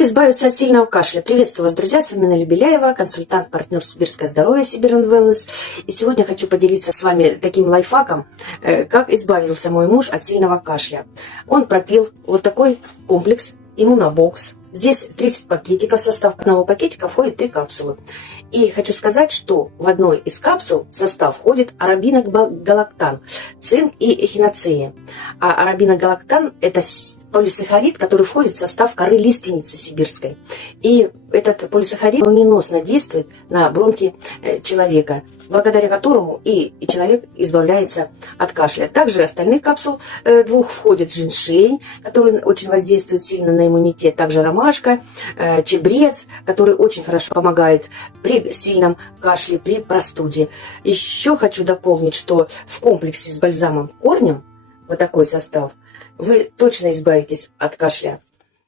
Как избавиться от сильного кашля? Приветствую вас, друзья, с вами Наля Беляева, консультант-партнер «Сибирское здоровье», Сибир & Wellness. И сегодня хочу поделиться с вами таким лайфхаком, как избавился мой муж от сильного кашля. Он пропил вот такой комплекс «Иммунобокс». Здесь 30 пакетиков, в состав одного пакетика входит 3 капсулы. И хочу сказать, что в одной из капсул в состав входит арабиногалактан, цинк и эхиноцея. А арабиногалактан – это полисахарид, который входит в состав коры лиственницы сибирской. И этот полисахарид молниеносно действует на бронхи человека, благодаря которому и человек избавляется от кашля. Также остальных капсул 2 входит женьшень, который очень воздействует сильно на иммунитет, также ромашка, чебрец, который очень хорошо помогает при сильном кашле, при простуде. Еще хочу дополнить, что в комплексе с бальзамом корнем, вот такой состав, вы точно избавитесь от кашля.